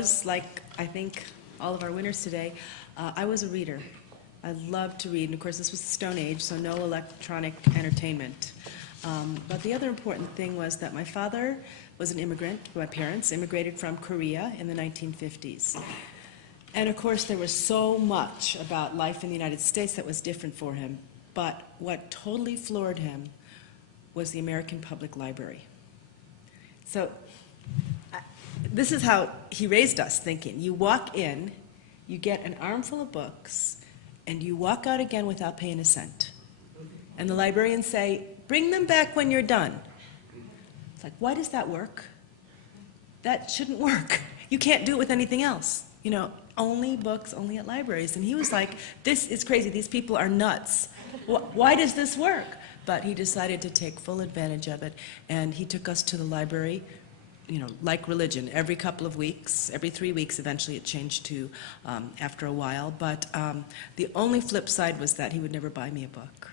was, like I think all of our winners today, I was a reader. I loved to read, and of course this was the Stone Age, so no electronic entertainment. But the other important thing was that my father was an immigrant. My parents immigrated from Korea in the 1950s. And of course there was so much about life in the United States that was different for him. But what totally floored him was the American Public Library. So this is how he raised us, thinking. You walk in, you get an armful of books, and you walk out again without paying a cent. And the librarians say, bring them back when you're done. It's like, why does that work? That shouldn't work. You can't do it with anything else. You know, only books, only at libraries. And he was like, this is crazy. These people are nuts. Why does this work? But he decided to take full advantage of it, and he took us to the library, you know, like religion, every couple of weeks, every 3 weeks. Eventually it changed to after a while. But the only flip side was that he would never buy me a book.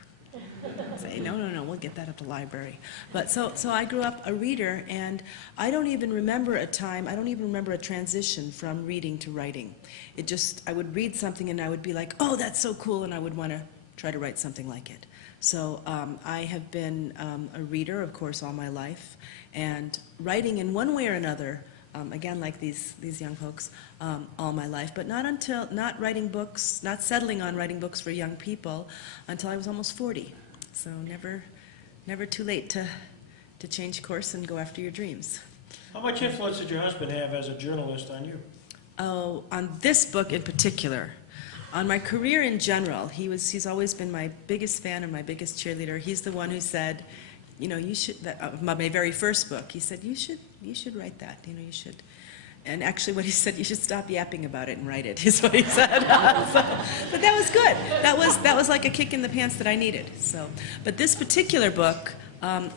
Say, no, no, no, we'll get that at the library. But so I grew up a reader, and I don't even remember a time, I don't even remember a transition from reading to writing. It just, I would read something and I would be like, oh, that's so cool, and I would want to try to write something like it. So I have been a reader, of course, all my life, and writing in one way or another, again, like these young folks, all my life, but not writing books, not settling on writing books for young people until I was almost 40. So never too late to change course and go after your dreams. How much influence did your husband have as a journalist on you? Oh, on this book in particular. On my career in general, he's always been my biggest fan and my biggest cheerleader. He's the one who said, you know, you should, my very first book, he said, you should write that, you know, you should. And actually what he said, you should stop yapping about it and write it, is what he said. But that was good. That was like a kick in the pants that I needed. So, but this particular book,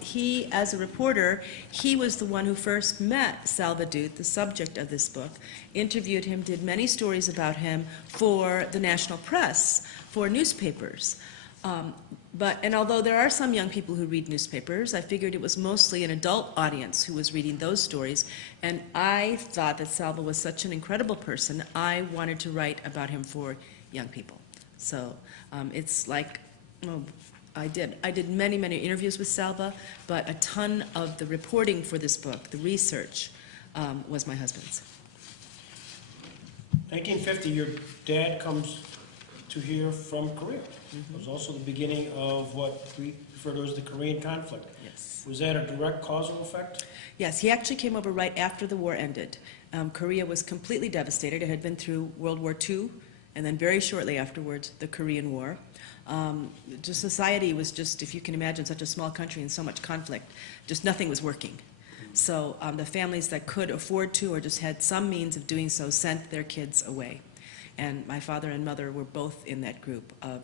he, as a reporter, he was the one who first met Salva Duth, the subject of this book, interviewed him, did many stories about him for the national press, for newspapers. And although there are some young people who read newspapers, I figured it was mostly an adult audience who was reading those stories, and I thought that Salva was such an incredible person, I wanted to write about him for young people. So it's like, oh, I did many interviews with Salva, but a ton of the reporting for this book, the research, was my husband's. 1950, your dad comes to here from Korea. It was also the beginning of what we refer to as the Korean conflict. Yes. Was that a direct causal effect? Yes, he actually came over right after the war ended. Korea was completely devastated. It had been through World War II, and then very shortly afterwards, the Korean War. Just society was just, if you can imagine such a small country and so much conflict, just nothing was working. So the families that could afford to or just had some means of doing so sent their kids away. And my father and mother were both in that group of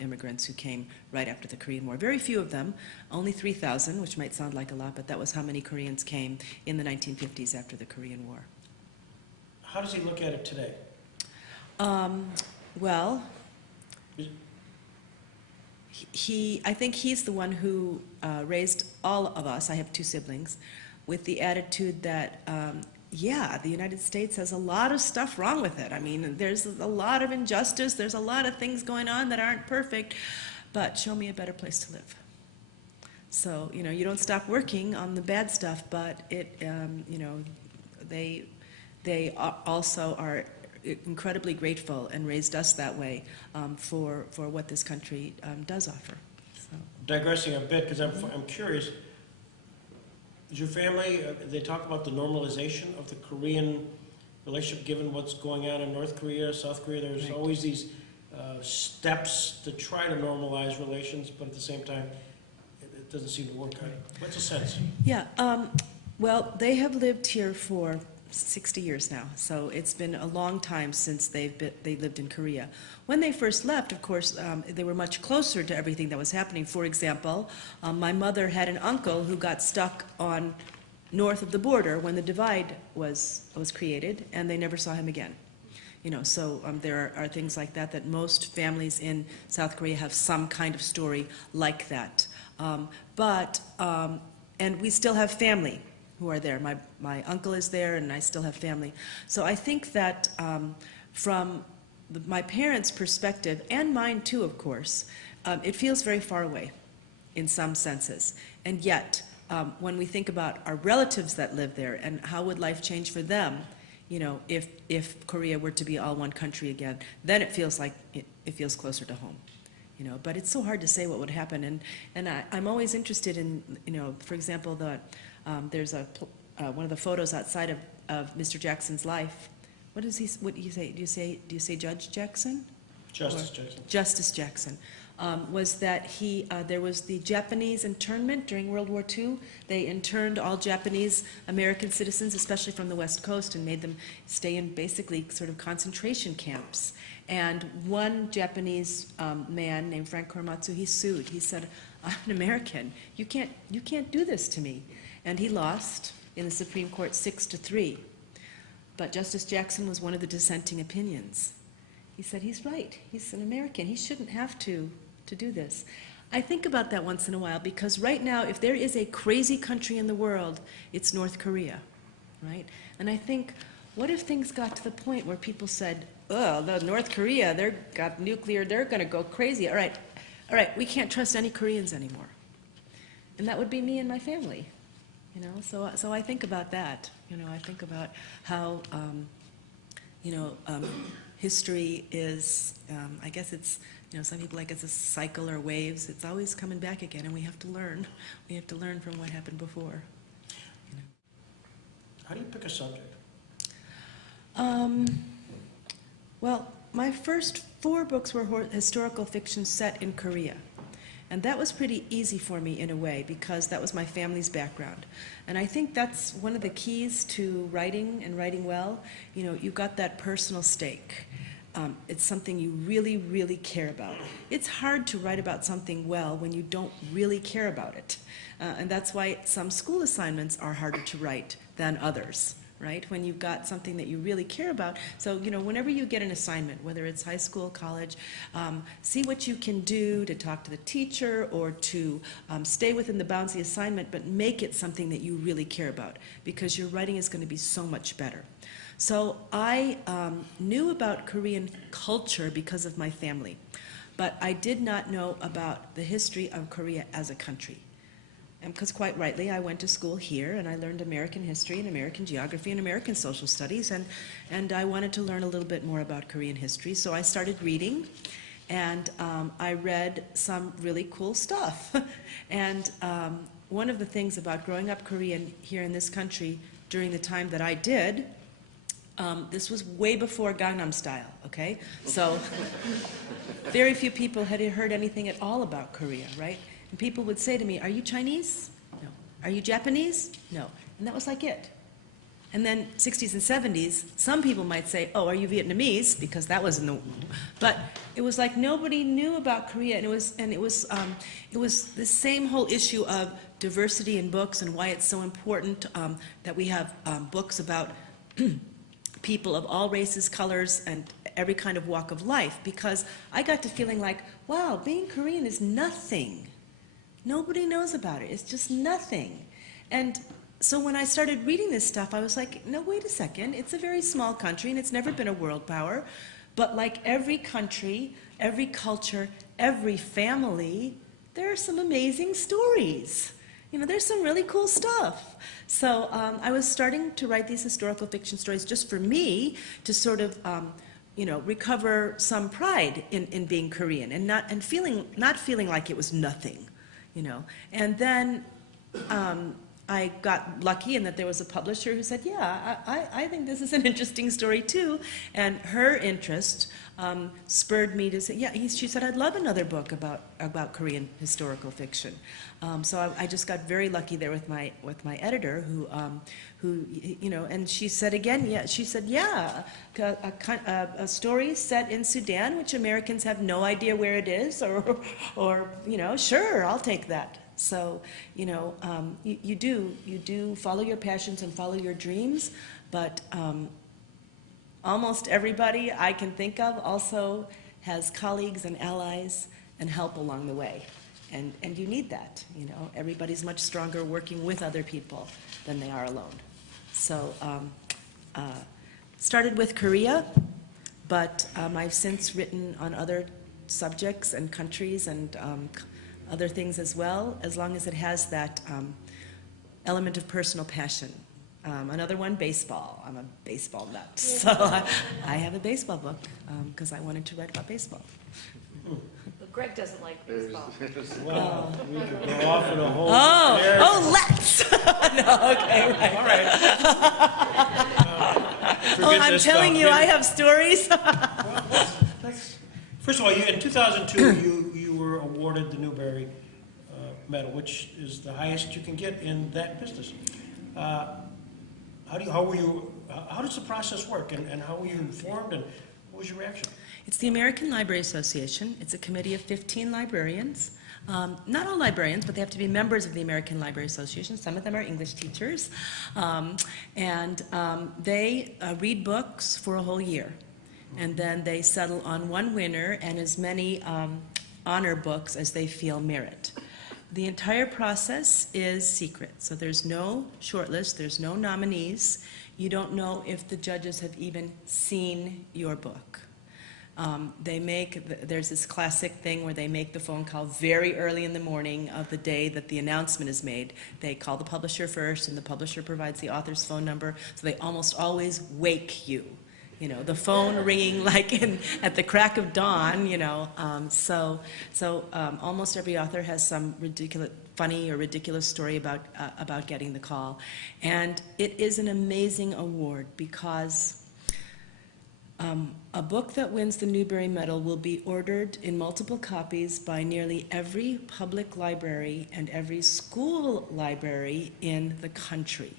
immigrants who came right after the Korean War. Very few of them, only 3,000, which might sound like a lot, but that was how many Koreans came in the 1950s after the Korean War. How does he look at it today? Well, I think he's the one who raised all of us, I have 2 siblings, with the attitude that yeah, the United States has a lot of stuff wrong with it. I mean, there's a lot of injustice, there's a lot of things going on that aren't perfect, but show me a better place to live. So, you know, you don't stop working on the bad stuff, but it, you know, they also are incredibly grateful and raised us that way for what this country does offer. So. Digressing a bit, because I'm curious, is your family, they talk about the normalization of the Korean relationship given what's going on in North Korea, South Korea? There's right. Always these steps to try to normalize relations, but at the same time, it doesn't seem to work out. What's the sense? Yeah, well, they have lived here for 60 years now, so it's been a long time since they lived in Korea. When they first left, of course, they were much closer to everything that was happening. For example, my mother had an uncle who got stuck on north of the border when the divide was created, and they never saw him again. You know, so there are things like that that most families in South Korea have some kind of story like that. And we still have family who are there. My uncle is there, and I still have family. So I think that from my parents' perspective, and mine too, of course, it feels very far away in some senses. And yet, when we think about our relatives that live there and how would life change for them, if Korea were to be all one country again, then it feels like it feels closer to home. But it's so hard to say what would happen. And I'm always interested in, for example, there's one of the photos outside of Mr. Jackson's life. What do you say? Do you say Judge Jackson? Justice Jackson. Justice Jackson. Was that there was the Japanese internment during World War II. They interned all Japanese American citizens, especially from the West Coast, and made them stay in basically sort of concentration camps. And one Japanese man named Frank Korematsu, he sued. He said, "I'm an American. You can't do this to me." And he lost in the Supreme Court 6-3. But Justice Jackson was one of the dissenting opinions. He said, he's right. He's an American. He shouldn't have to do this. I think about that once in a while because right now, if there is a crazy country in the world, it's North Korea, right? And I think, what if things got to the point where people said, oh, the North Korea, they've got nuclear, they're going to go crazy. All right, we can't trust any Koreans anymore. And that would be me and my family, So I think about that. I think about how, history is, I guess it's, some people like it's a cycle or waves. It's always coming back again, and we have to learn. We have to learn from what happened before. How do you pick a subject? Well, my first 4 books were historical fiction set in Korea. And that was pretty easy for me in a way because that was my family's background. And I think that's one of the keys to writing and writing well. You've got that personal stake. It's something you really, really care about. It's hard to write about something well when you don't really care about it. And that's why some school assignments are harder to write than others, right? When you've got something that you really care about. So, whenever you get an assignment, whether it's high school, college, see what you can do to talk to the teacher or to stay within the bounds of the assignment, but make it something that you really care about because your writing is going to be so much better. So I knew about Korean culture because of my family, but I did not know about the history of Korea as a country. And because quite rightly, I went to school here and I learned American history and American geography and American social studies, and I wanted to learn a little bit more about Korean history. So I started reading, and I read some really cool stuff. And one of the things about growing up Korean here in this country during the time that I did, this was way before Gangnam Style, okay? So very few people had heard anything at all about Korea, right? And people would say to me, are you Chinese? No. Are you Japanese? No. And that was like it. And then 60s and 70s, some people might say, oh, are you Vietnamese? Because that was in the, but it was like nobody knew about Korea. And it was the same whole issue of diversity in books and why it's so important that we have books about people of all races, colors, and every kind of walk of life. Because I got to feeling like, wow, being Korean is nothing. Nobody knows about it. It's just nothing. And so when I started reading this stuff, I was like, no, wait a second. It's a very small country, and it's never been a world power. But like every country, every culture, every family, there are some amazing stories. There's some really cool stuff. So I was starting to write these historical fiction stories just for me to sort of, recover some pride in being Korean and not feeling like it was nothing. And then I got lucky in that there was a publisher who said, yeah, I think this is an interesting story too. And her interest spurred me to say, yeah, she said, I'd love another book about Korean historical fiction. So I just got very lucky there with my editor who and she said again, yeah, she said, yeah, a story set in Sudan, which Americans have no idea where it is, or sure, I'll take that. So, you do follow your passions and follow your dreams, but almost everybody I can think of also has colleagues and allies and help along the way. And you need that, you know. Everybody's much stronger working with other people than they are alone. So started with Korea, but I've since written on other subjects and countries and other things as well, as long as it has that element of personal passion. Another one, baseball. I'm a baseball nut. So I have a baseball book because I wanted to write about baseball. But Greg doesn't like baseball. Wow, we could go off in a whole. Let's! No, okay, right. All right. I'm telling you, I have stories. First of all, in 2002, you were awarded the Newbery Medal, which is the highest you can get in that business. How does the process work, and how were you informed, and what was your reaction? It's the American Library Association. It's a committee of 15 librarians. Not all librarians, but they have to be members of the American Library Association. Some of them are English teachers. They read books for a whole year. And then they settle on one winner and as many honor books as they feel merit. The entire process is secret, so there's no shortlist, there's no nominees. You don't know if the judges have even seen your book. There's this classic thing where they make the phone call very early in the morning of the day that the announcement is made. They call the publisher first, and the publisher provides the author's phone number, so they almost always wake you. You know, the phone ringing like at the crack of dawn, you know. Almost every author has some funny or ridiculous story about getting the call. And it is an amazing award because a book that wins the Newbery Medal will be ordered in multiple copies by nearly every public library and every school library in the country.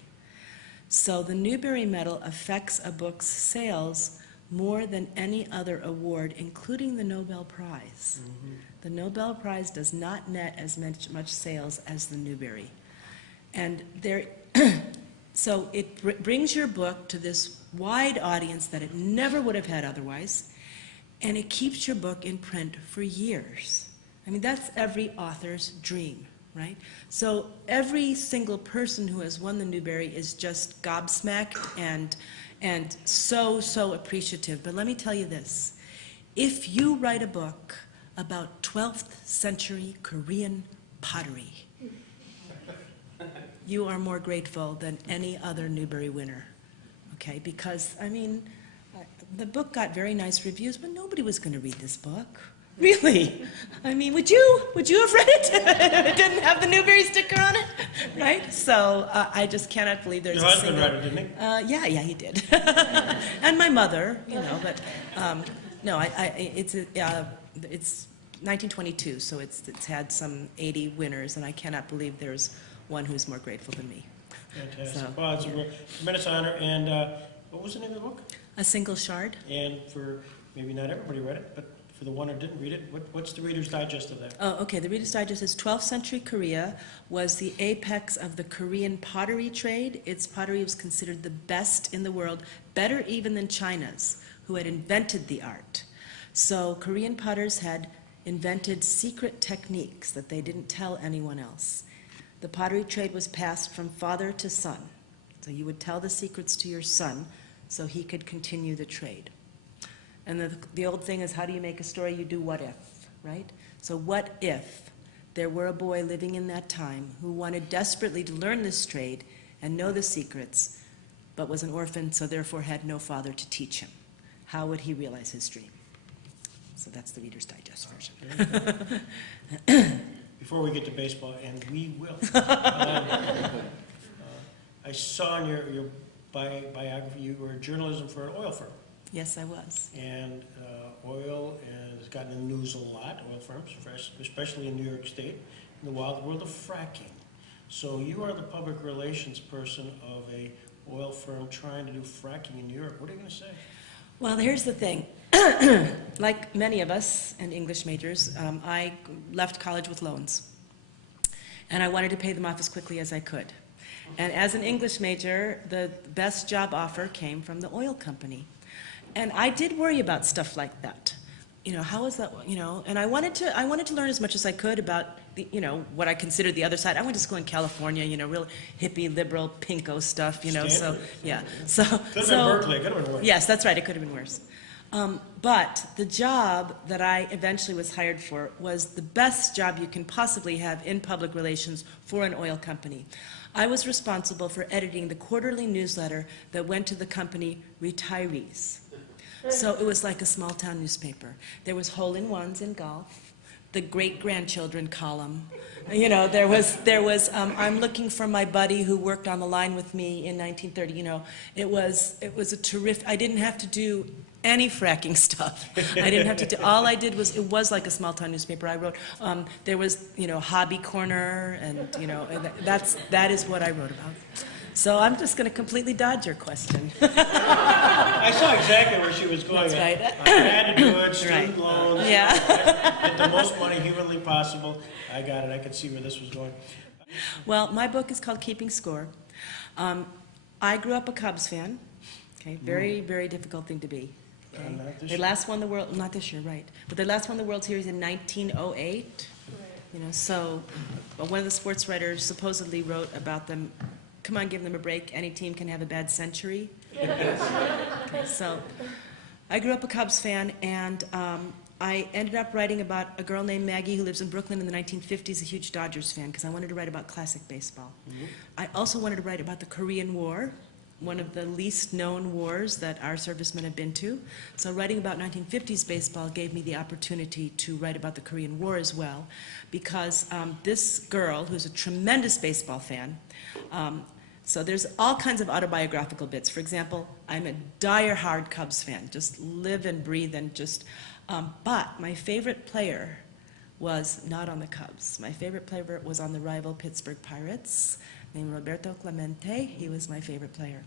So the Newbery Medal affects a book's sales more than any other award, including the Nobel Prize. Mm-hmm. The Nobel Prize does not net as much sales as the Newbery. And so it brings your book to this wide audience that it never would have had otherwise, and it keeps your book in print for years. I mean, that's every author's dream. Right? So every single person who has won the Newbery is just gobsmacked and so appreciative. But let me tell you this. If you write a book about 12th century Korean pottery, you are more grateful than any other Newbery winner. Okay? Because, I mean, the book got very nice reviews, but nobody was going to read this book. Really? I mean, would you have read it? It didn't have the Newbery sticker on it, right? So I just cannot believe there's Your husband read it, didn't he? Yeah, he did. And my mother, you know, but no, it's 1922, so it's had some 80 winners, and I cannot believe there's one who's more grateful than me. Fantastic. So, well, it's a tremendous honor. And what was the name of the book? A Single Shard. And for maybe not everybody read it, but for the one who didn't read it, what's the Reader's Digest of that? Oh, okay. The Reader's Digest is 12th century Korea was the apex of the Korean pottery trade. Its pottery was considered the best in the world, better even than China's, who had invented the art. So Korean potters had invented secret techniques that they didn't tell anyone else. The pottery trade was passed from father to son. So you would tell the secrets to your son so he could continue the trade. And the old thing is, how do you make a story? You do what if, right? So what if there were a boy living in that time who wanted desperately to learn this trade and know the secrets, but was an orphan, so therefore had no father to teach him? How would he realize his dream? So that's the Reader's Digest version. Before we get to baseball, and we will. I saw in your biography you were journalism for an oil firm. Yes, I was. And oil has gotten in the news a lot, oil firms, especially in New York State, in the wild world of fracking. So you are the public relations person of a oil firm trying to do fracking in New York. What are you going to say? Well, here's the thing. Like many of us and English majors, I left college with loans. And I wanted to pay them off as quickly as I could. And as an English major, the best job offer came from the oil company. And I did worry about stuff like that. how is that, and I wanted to learn as much as I could about the, what I considered the other side. I went to school in California, real hippie, liberal, pinko stuff, so, Stanford. yeah. So, Could have been so, Berkeley, it could have been worse. yes, that's right, it could have been worse. But the job that I eventually was hired for was the best job you can possibly have in public relations for an oil company. I was responsible for editing the quarterly newsletter that went to the company retirees. So it was like a small-town newspaper. There was hole-in-ones in golf, the great-grandchildren column. There was I'm looking for my buddy who worked on the line with me in 1930. It was a terrific. I didn't have to do any fracking stuff. I didn't have to do. All I did was, it was like a small-town newspaper. I wrote. There was hobby corner, and and that is what I wrote about. So I'm just going to completely dodge your question. I saw exactly where she was going. That's right. I had to do it, student Right. loans. Yeah. Get the most money humanly possible. I got it. I could see where this was going. Well, my book is called Keeping Score. I grew up a Cubs fan. Okay, very, very difficult thing to be. Okay? Not this They year. last won the world, not this year, right? But they last won the World Series in 1908. So one of the sports writers supposedly wrote about them. Come on, give them a break. Any team can have a bad century. Okay, so I grew up a Cubs fan, and I ended up writing about a girl named Maggie who lives in Brooklyn in the 1950s, a huge Dodgers fan, because I wanted to write about classic baseball. I also wanted to write about the Korean War, one of the least known wars that our servicemen have been to. So writing about 1950s baseball gave me the opportunity to write about the Korean War as well, because this girl, who's a tremendous baseball fan, so there's all kinds of autobiographical bits. For example, I'm a die-hard Cubs fan, just live and breathe and just, but my favorite player was not on the Cubs. My favorite player was on the rival Pittsburgh Pirates, named Roberto Clemente. He was my favorite player.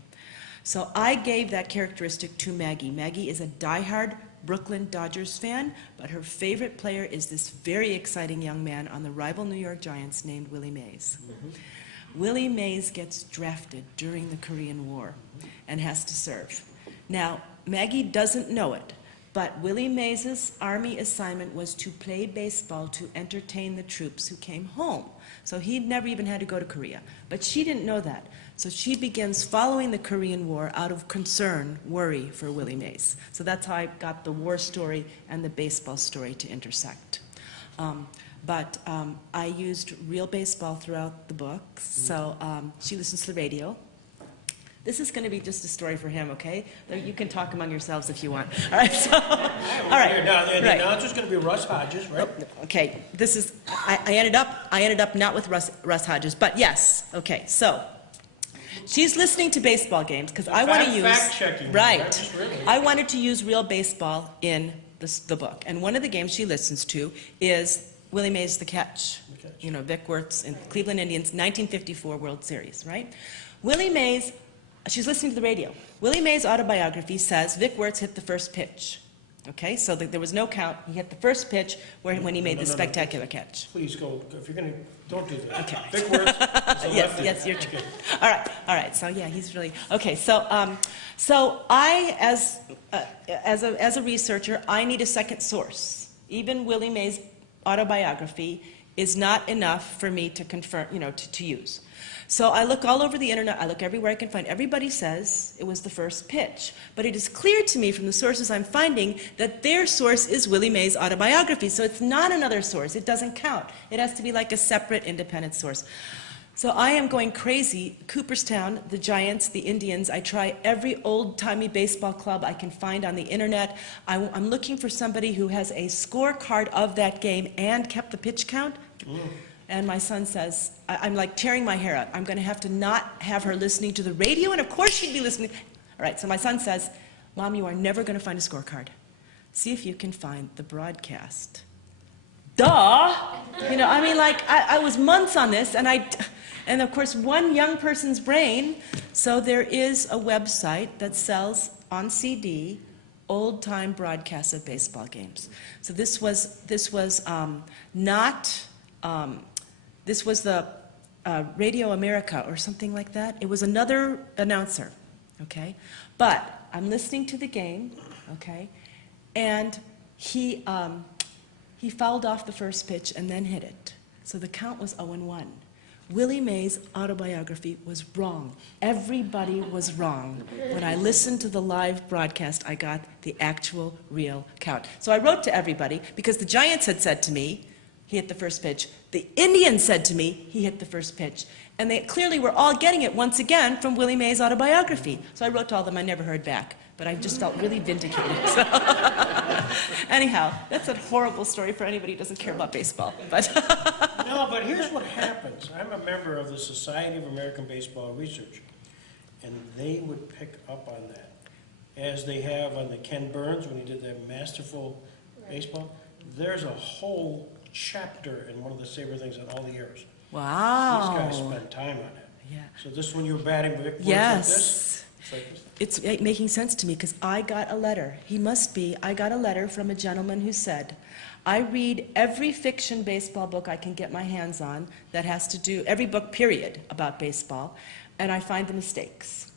So I gave that characteristic to Maggie. Maggie is a die-hard Brooklyn Dodgers fan, but her favorite player is this very exciting young man on the rival New York Giants named Willie Mays. Willie Mays gets drafted during the Korean War and has to serve. Now, Maggie doesn't know it, but Willie Mays' army assignment was to play baseball to entertain the troops who came home. So he'd never even had to go to Korea. But she didn't know that. So she begins following the Korean War out of concern, worry for Willie Mays. So that's how I got the war story and the baseball story to intersect. But I used real baseball throughout the book. So she listens to the radio. This is going to be just a story for him, okay? You can talk among yourselves if you want. All right. So, all right. Now, the Right. announcer's going to be Russ Hodges, right? Okay. This is. I ended up not with Russ Hodges, but yes. Okay. So she's listening to baseball games because I want to use. Fact-checking. Right. Just really. I wanted to use real baseball in the book, and one of the games she listens to is Willie Mays The Catch. Vic Wertz in Cleveland Indians 1954 World Series, right? Willie Mays. She's listening to the radio. Willie Mays' autobiography says Vic Wertz hit the first pitch. Okay, so there was no count. He hit the first pitch when he made the spectacular catch. Please go. If you're going to, don't do that. Okay. Vic Wertz is a lefty. Yes, you're true. Okay. All right. So yeah, he's really okay. So I, as a researcher, I need a second source. Even Willie Mays' autobiography is not enough for me to confirm, to use. So I look all over the internet, I look everywhere I can find. Everybody says it was the first pitch. But it is clear to me from the sources I'm finding that their source is Willie Mays' autobiography. So it's not another source. It doesn't count. It has to be like a separate, independent source. So I am going crazy. Cooperstown, the Giants, the Indians, I try every old-timey baseball club I can find on the internet. I'm looking for somebody who has a scorecard of that game and kept the pitch count. And my son says, I'm like tearing my hair out. I'm going to have to not have her listening to the radio, and of course she'd be listening. All right, so my son says, Mom, you are never going to find a scorecard. See if you can find the broadcast. Duh! I was months on this, and of course, one young person's brain. So there is a website that sells on CD old-time broadcasts of baseball games. So this was the Radio America or something like that. It was another announcer, okay? But I'm listening to the game, okay? And he fouled off the first pitch and then hit it. So the count was 0-1. Willie Mays' autobiography was wrong. Everybody was wrong. When I listened to the live broadcast, I got the actual real count. So I wrote to everybody because the Giants had said to me, he hit the first pitch. The Indians said to me, he hit the first pitch. And they clearly were all getting it once again from Willie Mays' autobiography. So I wrote to all of them. I never heard back. But I just felt really vindicated. So anyhow, that's a horrible story for anybody who doesn't care about baseball. But No, but here's what happens. I'm a member of the Society of American Baseball Research, and they would pick up on that, as they have on the Ken Burns when he did that masterful baseball. There's a whole chapter in one of the Saber things on all the errors. wow. These guys spend time on it. Yeah. So this when you were batting words like Yes. this? It's like this? It's making sense to me because I got a letter. I got a letter from a gentleman who said, I read every fiction baseball book I can get my hands on that has to do, every book, period, about baseball, and I find the mistakes.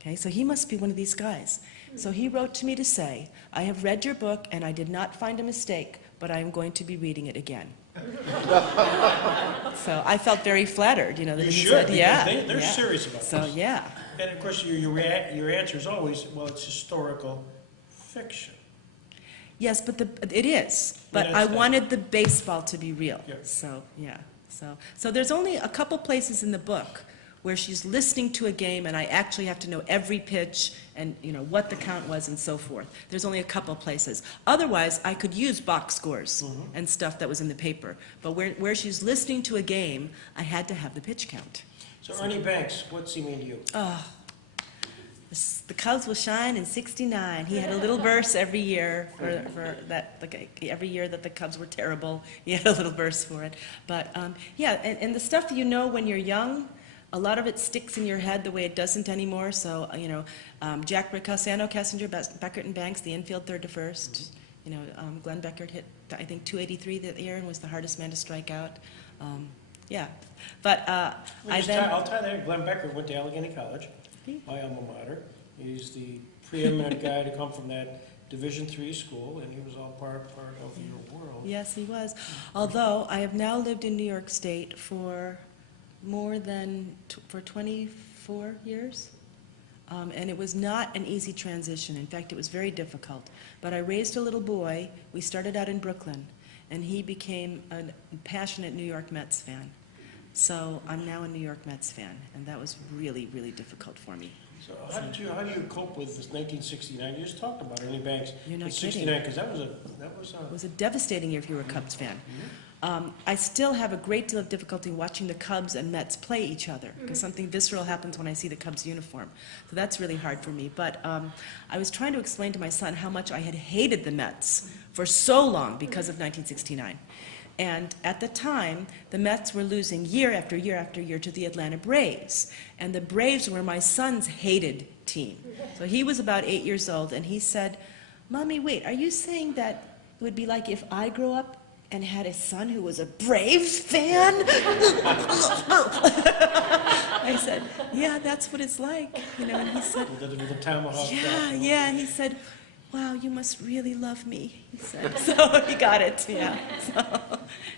Okay, so he must be one of these guys. So he wrote to me to say, I have read your book and I did not find a mistake, but I am going to be reading it again. So I felt very flattered, that You he should, said, because yeah. they're yeah. serious about So, this. yeah. And of course, your answer is always, well, it's historical fiction. Yes, but it is. But Yeah, I it's wanted the baseball to be real. Yeah. So, yeah. So there's only a couple places in the book where she's listening to a game and I actually have to know every pitch and, what the count was and so forth. There's only a couple places. Otherwise, I could use box scores and stuff that was in the paper. But where she's listening to a game, I had to have the pitch count. So Ernie Banks, what's he mean to you? The Cubs will shine in '69. He had a little verse every year for that. Every year that the Cubs were terrible, he had a little verse for it. But yeah, and the stuff when you're young, a lot of it sticks in your head the way it doesn't anymore. So Jack Brickhouse, Kessinger, Beckert, and Banks, the infield third to first. Glenn Beckert hit I think 283 that year and was the hardest man to strike out. Yeah, but I'll tie that. Glenn Beckert went to Allegheny College, my alma mater. He's the preeminent guy to come from that Division III school, and he was all part of your world. Yes, he was. Although I have now lived in New York State for more than 24 years. And it was not an easy transition. In fact, it was very difficult. But I raised a little boy. We started out in Brooklyn, and he became a passionate New York Mets fan. So I'm now a New York Mets fan, and that was really, really difficult for me. So how do you cope with this 1969? You just talked about Ernie Banks. You're not in kidding. '69, because that was It was a devastating year if you were a Cubs fan. I still have a great deal of difficulty watching the Cubs and Mets play each other because something visceral happens when I see the Cubs uniform. So that's really hard for me. But I was trying to explain to my son how much I had hated the Mets for so long because of 1969. And at the time, the Mets were losing year after year after year to the Atlanta Braves. And the Braves were my son's hated team. So he was about 8 years old, and he said, Mommy, wait, are you saying that it would be like if I grew up and had a son who was a Braves fan? I said, yeah, that's what it's like. And he said, with the tomahawk. yeah, and he said, wow, you must really love me, he said. So he got it, yeah. So,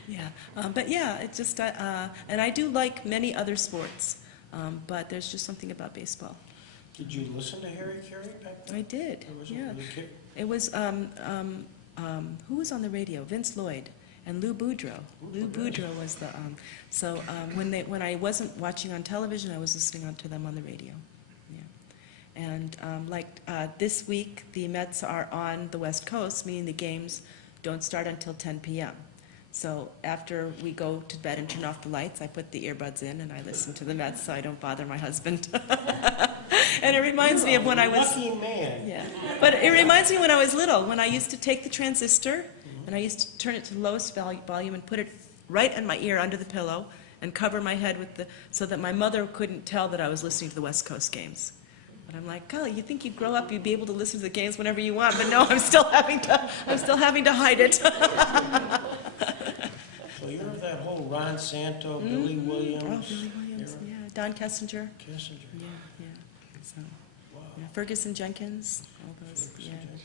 yeah. But yeah, it's just, and I do like many other sports, but there's just something about baseball. Did you listen to Harry Carey back then? I did, Or was yeah. it a kid? It was, who was on the radio? Vince Lloyd and Lou Boudreau. Lou Boudreau was the, when I wasn't watching on television, I was listening to them on the radio. And this week, the Mets are on the West Coast, meaning the games don't start until 10 p.m. So after we go to bed and turn off the lights, I put the earbuds in and I listen to the Mets so I don't bother my husband. And it reminds me of when I was... Lucky man. Yeah. But it reminds me when I was little, when I used to take the transistor and I used to turn it to the lowest volume and put it right in my ear under the pillow and cover my head with so that my mother couldn't tell that I was listening to the West Coast games. But I'm like, golly, you think you'd grow up, you'd be able to listen to the games whenever you want, but no, I'm still having to hide it. So you're of that whole Ron Santo, Billy Williams. Oh, Billy Williams, era? yeah. Don Kessinger. Kissinger. Yeah. So, Wow. yeah. Ferguson Jenkins, all those, Ferguson yeah. Jenkins,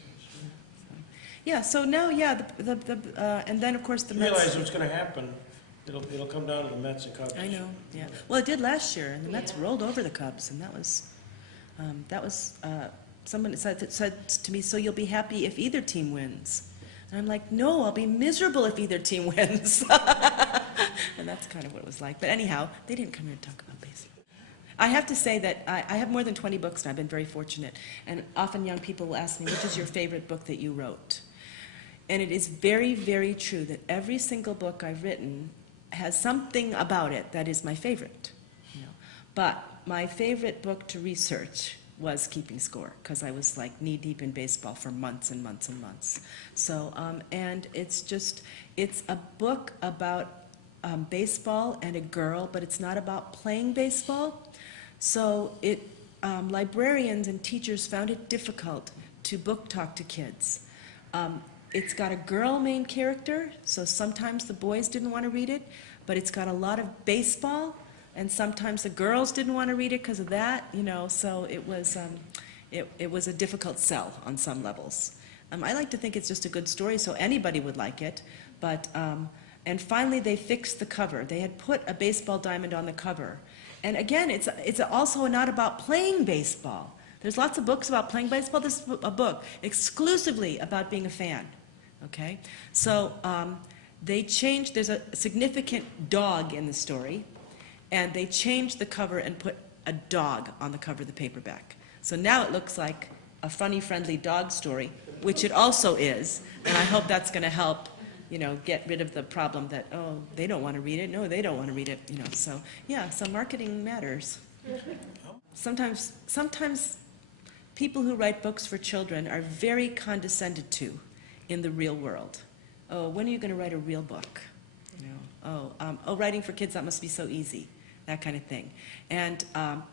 Yeah, so now, yeah, and then, of course, the You Mets. realize what's gonna happen, it'll come down to the Mets and Cubs. I know, yeah. Well, it did last year, and the Mets Yeah. rolled over the Cubs, and that was, someone said to me, so you'll be happy if either team wins? And I'm like, no, I'll be miserable if either team wins. And that's kind of what it was like. But anyhow, they didn't come here to talk about baseball. I have to say that I have more than 20 books, and I've been very fortunate. And often young people will ask me, which is your favorite book that you wrote? And it is very, very true that every single book I've written has something about it that is my favorite. You know. But my favorite book to research was Keeping Score, because I was like knee-deep in baseball for months and months and months. So, and it's a book about baseball and a girl, but it's not about playing baseball. So librarians and teachers found it difficult to book talk to kids. It's got a girl main character, so sometimes the boys didn't want to read it, but it's got a lot of baseball, and sometimes the girls didn't want to read it because of that, you know, so it was a difficult sell on some levels. I like to think it's just a good story, so anybody would like it, but, and finally they fixed the cover. They had put a baseball diamond on the cover. And again, it's also not about playing baseball. There's lots of books about playing baseball. This is a book exclusively about being a fan, okay? So they changed, there's a significant dog in the story, and they changed the cover and put a dog on the cover of the paperback. So now it looks like a funny, friendly dog story, which it also is, and I hope that's going to help, you know, get rid of the problem that, oh, they don't want to read it. No, they don't want to read it, you know. So, yeah, so marketing matters. Sometimes people who write books for children are very condescended to in the real world. Oh, when are you going to write a real book? You know, oh, writing for kids, that must be so easy, that kind of thing. And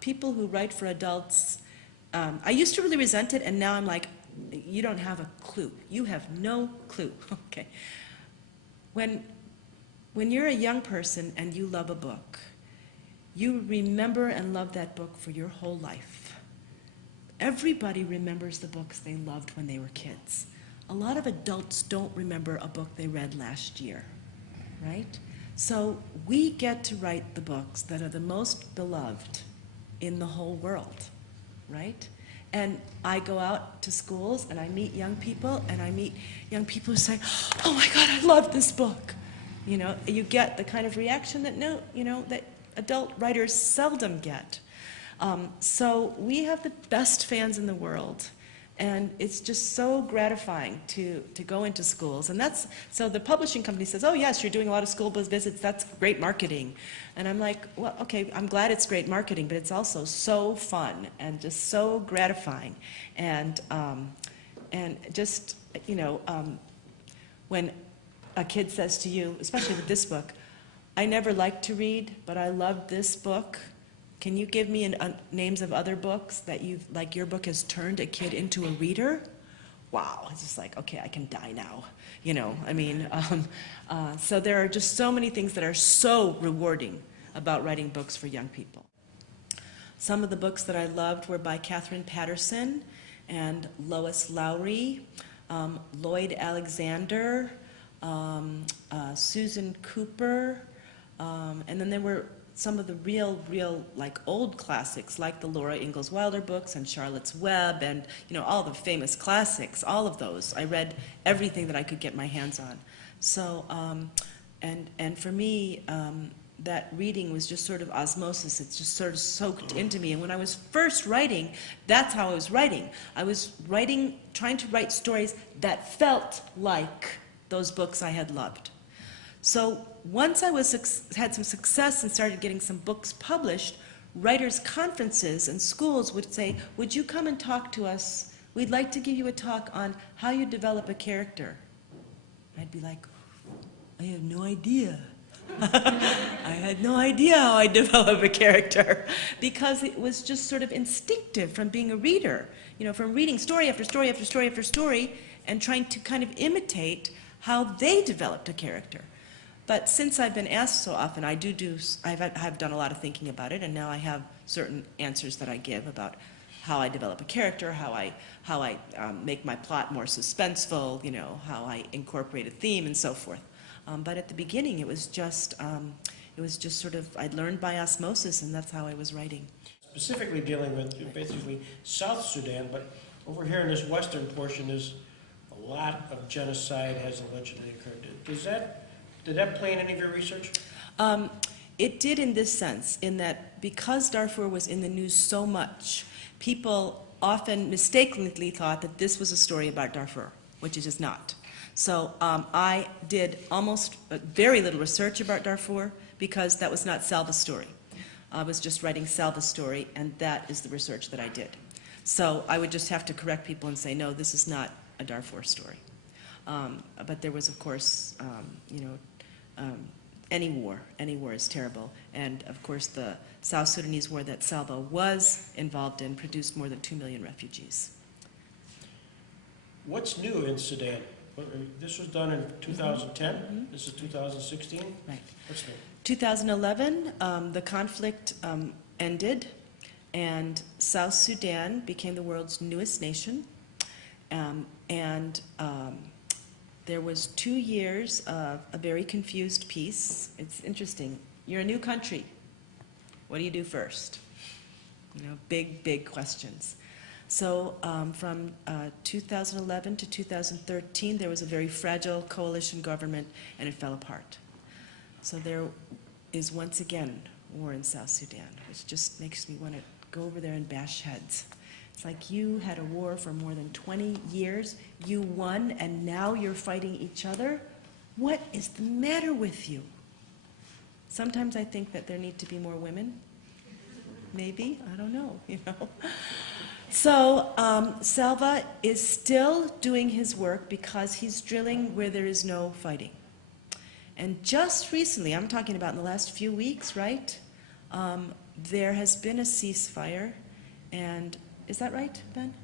people who write for adults, I used to really resent it, and now I'm like, you don't have a clue. You have no clue, okay? When you're a young person and you love a book, you remember and love that book for your whole life. Everybody remembers the books they loved when they were kids. A lot of adults don't remember a book they read last year, right? So we get to write the books that are the most beloved in the whole world, right? And I go out to schools and I meet young people, and I meet young people who say, oh my God, I love this book. You know, you get the kind of reaction that that adult writers seldom get. So we have the best fans in the world, and it's just so gratifying to go into schools. And so the publishing company says, oh yes, you're doing a lot of school visits, that's great marketing. And I'm like, well, okay, I'm glad it's great marketing, but it's also so fun and just so gratifying. And just, when a kid says to you, especially with this book, I never liked to read, but I loved this book. Can you give me names of other books that your book has turned a kid into a reader? Wow, it's just like, okay, I can die now. You know, I mean, so there are just so many things that are so rewarding about writing books for young people. Some of the books that I loved were by Catherine Patterson and Lois Lowry, Lloyd Alexander, Susan Cooper, and then there were some of the real, like old classics, like the Laura Ingalls Wilder books and Charlotte's Web, and all the famous classics, all of those. I read everything that I could get my hands on. So, and for me, that reading was just sort of osmosis. It's just sort of soaked into me. And when I was first writing, that's how I was writing. I was trying to write stories that felt like those books I had loved. So once I had some success and started getting some books published, writers' conferences and schools would say, would you come and talk to us? We'd like to give you a talk on how you develop a character. I'd be like, I have no idea. I had no idea how I develop a character, because it was just sort of instinctive from being a reader, from reading story after story after story after story and trying to kind of imitate how they developed a character. But since I've been asked so often, I've done a lot of thinking about it, and now I have certain answers that I give about how I develop a character, how I make my plot more suspenseful, you know, how I incorporate a theme and so forth. But at the beginning, it was just sort of, I'd learned by osmosis, and that's how I was writing. Specifically dealing with basically South Sudan, but over here in this western portion is a lot of genocide has allegedly occurred. Did that play in any of your research? It did in this sense, in that because Darfur was in the news so much, people often mistakenly thought that this was a story about Darfur, which it is not. So I did almost very little research about Darfur because that was not Salva's story. I was just writing Salva's story, and that is the research that I did. So I would just have to correct people and say, no, this is not a Darfur story. But there was, of course, any war is terrible. And of course, the South Sudanese war that Salva was involved in produced more than 2 million refugees. What's new in Sudan? This was done in 2010. Mm-hmm. This is 2016. Right. What's new? 2011, the conflict ended, and South Sudan became the world's newest nation. There was 2 years of a very confused peace. It's interesting. You're a new country. What do you do first? You know, big questions. So from 2011 to 2013, there was a very fragile coalition government, and it fell apart. So there is once again war in South Sudan, which just makes me want to go over there and bash heads. It's like you had a war for more than 20 years, you won, and now you're fighting each other? What is the matter with you? Sometimes I think that there need to be more women. Maybe, I don't know, you know. So Salva is still doing his work because he's drilling where there is no fighting. And just recently, I'm talking about in the last few weeks, right? There has been a ceasefire, and is that right, Ben?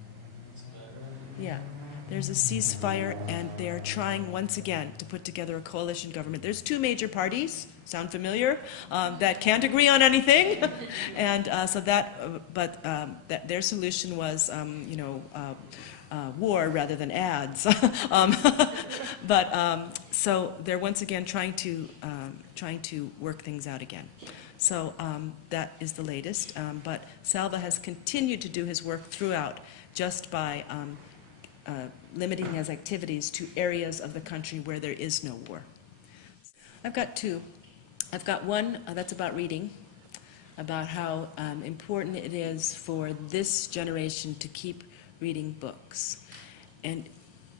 Yeah. There's a ceasefire, and they're trying once again to put together a coalition government. There's 2 major parties, sound familiar, that can't agree on anything, and their solution was, war rather than ads. So they're once again trying to work things out again. So that is the latest. But Salva has continued to do his work throughout, just by limiting his activities to areas of the country where there is no war. I've got 2. I've got one that's about reading, about how important it is for this generation to keep reading books, and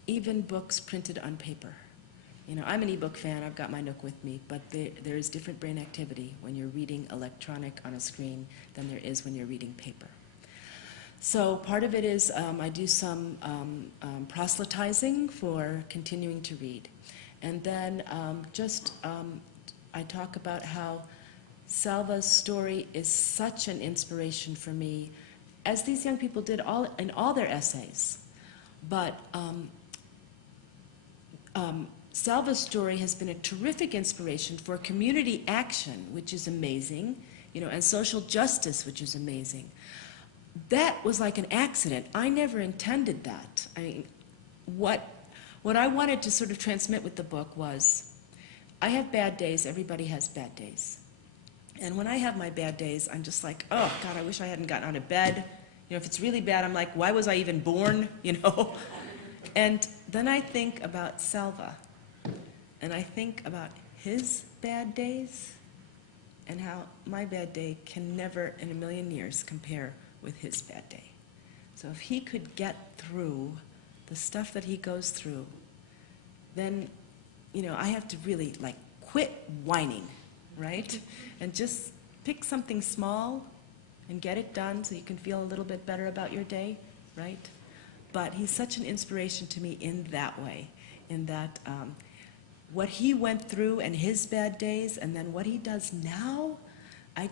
even books printed on paper. You know, I'm an ebook fan, I've got my Nook with me, but there is different brain activity when you're reading electronic on a screen than there is when you're reading paper. So part of it is I do some proselytizing for continuing to read. And then I talk about how Salva's story is such an inspiration for me, as these young people did in all their essays. But Salva's story has been a terrific inspiration for community action, which is amazing, you know, and social justice, which is amazing. That was like an accident. I never intended that. I mean, what I wanted to sort of transmit with the book was, I have bad days, everybody has bad days. And when I have my bad days, I'm just like, oh God, I wish I hadn't gotten out of bed. You know, if it's really bad, I'm like, why was I even born, you know? And then I think about Salva, and I think about his bad days, and how my bad day can never in a million years compare with his bad day. So if he could get through the stuff that he goes through, then, you know, I have to really like quit whining, right? And just pick something small and get it done so you can feel a little bit better about your day, right? But he's such an inspiration to me in that way, in that what he went through and his bad days, and then what he does now, I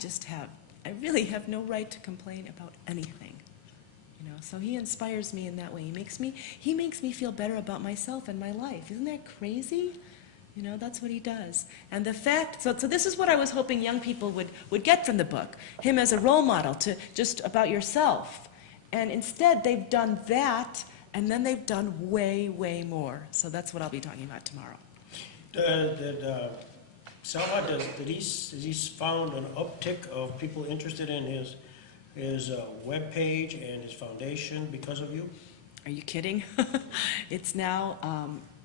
really have no right to complain about anything. You know, so he inspires me in that way. He makes me feel better about myself and my life. Isn't that crazy? You know, that's what he does. And the fact, so this is what I was hoping young people would get from the book. Him as a role model, to just about yourself. And instead, they've done that, and then they've done way, way more. So that's what I'll be talking about tomorrow. Did Salva, has he found an uptick of people interested in his webpage and his foundation because of you? Are you kidding? It's now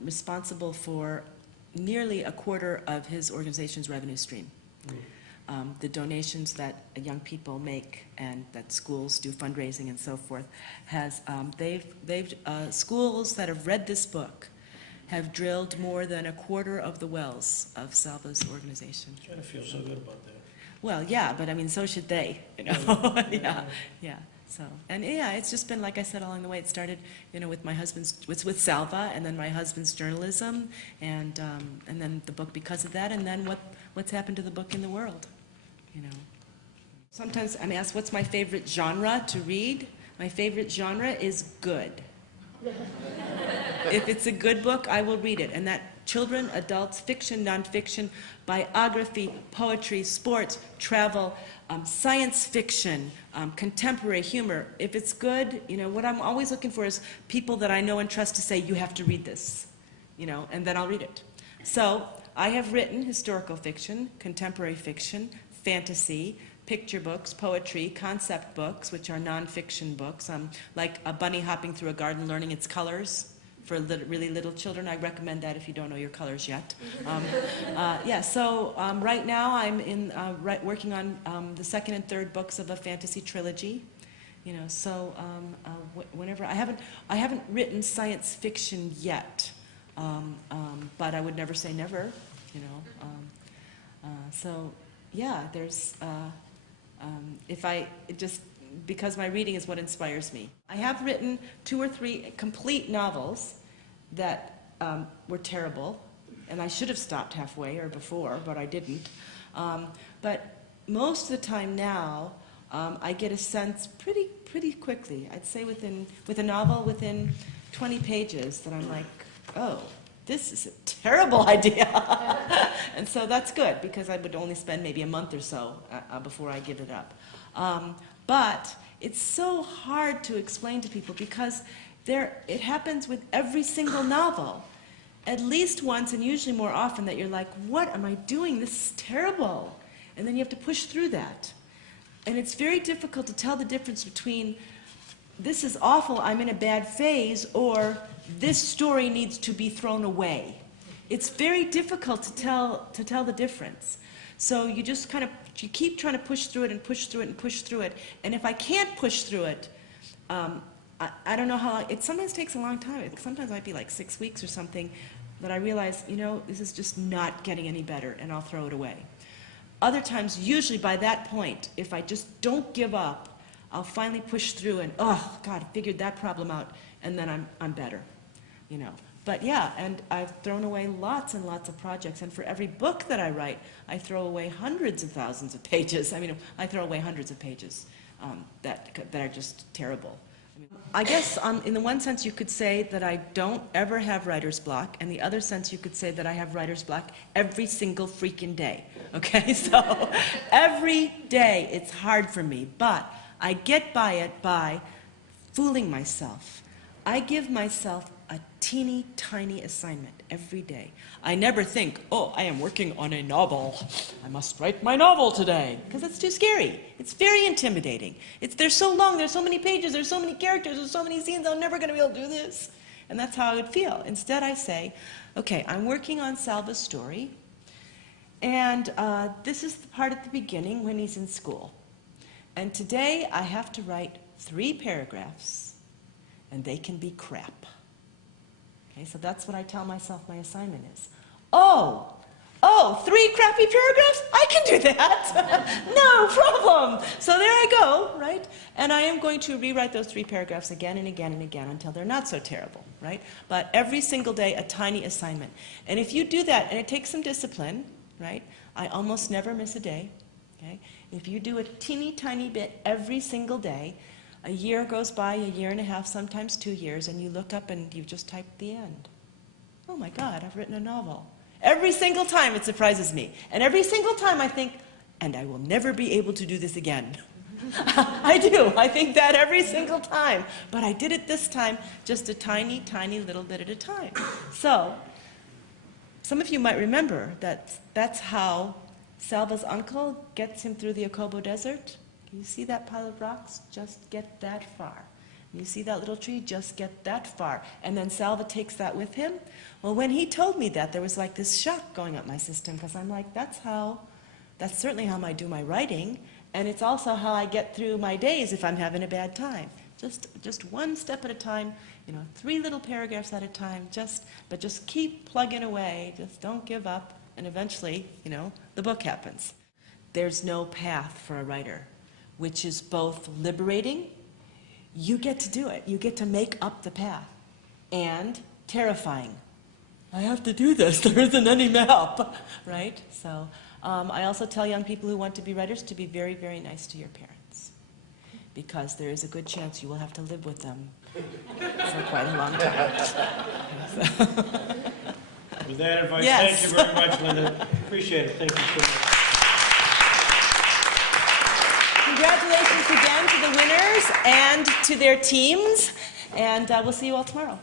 responsible for nearly a quarter of his organization's revenue stream. The donations that young people make and that schools do fundraising and so forth has schools that have read this book have drilled more than a quarter of the wells of Salva's organization. I kind of feel so good about that. Well, yeah, but I mean, so should they, you know? Yeah. So, and yeah, it's just been, like I said, along the way. It started, you know, with my husband's, with Salva, and then my husband's journalism, and then the book because of that, and then what's happened to the book in the world, you know. Sometimes I'm asked, what's my favorite genre to read? My favorite genre is good. If it's a good book, I will read it. And that children, adults, fiction, nonfiction, biography, poetry, sports, travel, science fiction, contemporary humor. If it's good, you know, what I'm always looking for is people that I know and trust to say, you have to read this, you know, and then I'll read it. So I have written historical fiction, contemporary fiction, fantasy, picture books, poetry, concept books, which are nonfiction books, like a bunny hopping through a garden learning its colors for really little children. I recommend that if you don't know your colors yet. Yeah, so right now I'm working on the second and third books of a fantasy trilogy. You know, so whenever I haven't written science fiction yet, but I would never say never. You know, so yeah, there's. Because my reading is what inspires me. I have written 2 or 3 complete novels that were terrible, and I should have stopped halfway or before, but I didn't. But most of the time now, I get a sense pretty quickly. I'd say with a novel within 20 pages that I'm like, oh, this is a terrible idea. And so that's good, because I would only spend maybe a month or so before I give it up. But it's so hard to explain to people, because it happens with every single novel. At least once, and usually more often, that you're like, what am I doing? This is terrible. And then you have to push through that. And it's very difficult to tell the difference between, this is awful, I'm in a bad phase, or this story needs to be thrown away. It's very difficult to tell the difference. So you just you keep trying to push through it and push through it and push through it. And if I can't push through it, I don't know how long. It sometimes takes a long time. It sometimes might be like 6 weeks or something that I realize, you know, this is just not getting any better, and I'll throw it away. Other times, usually by that point, if I just don't give up, I'll finally push through and, oh, God, I figured that problem out, and then I'm better, you know. But yeah, and I've thrown away lots and lots of projects, and for every book that I write, I throw away hundreds of thousands of pages. I mean, I throw away hundreds of pages that are just terrible. I guess in the one sense you could say that I don't ever have writer's block, and the other sense you could say that I have writer's block every single freaking day, okay? So every day it's hard for me, but I get by it by fooling myself. I give myself a teeny tiny assignment every day. I never think, oh, I am working on a novel. I must write my novel today, because that's too scary. It's very intimidating. They're so long, there's so many pages, there's so many characters, there's so many scenes, I'm never going to be able to do this. And that's how I would feel. Instead, I say, okay, I'm working on Salva's story, and this is the part at the beginning when he's in school. And today, I have to write 3 paragraphs, and they can be crap. Okay, so that's what I tell myself my assignment is. Oh, 3 crappy paragraphs? I can do that. No problem. So there I go, right? And I am going to rewrite those 3 paragraphs again and again and again until they're not so terrible, right? But every single day, a tiny assignment. And if you do that, and it takes some discipline, right? I almost never miss a day, okay? If you do a teeny tiny bit every single day, a year goes by, a year and a half, sometimes 2 years, and you look up and you've just typed the end. Oh my God, I've written a novel. Every single time it surprises me. And every single time I think, and I will never be able to do this again. I do. I think that every single time. But I did it this time just a tiny, tiny little bit at a time. So, some of you might remember that that's how Salva's uncle gets him through the Akobo Desert. You see that pile of rocks? Just get that far. You see that little tree? Just get that far. And then Salva takes that with him. Well, when he told me that, there was like this shock going up my system, because I'm like, that's certainly how I do my writing, and it's also how I get through my days if I'm having a bad time. Just one step at a time, 3 little paragraphs at a time, but just keep plugging away, just don't give up, and eventually, the book happens. There's no path for a writer, which is both liberating. You get to do it. You get to make up the path. And terrifying. I have to do this. There isn't any map, right? So I also tell young people who want to be writers to be very, very nice to your parents, because there is a good chance you will have to live with them for quite a long time. With that advice, Yes. thank you very much, Linda. Appreciate it. Thank you so much. Congratulations again to the winners and to their teams, and we'll see you all tomorrow.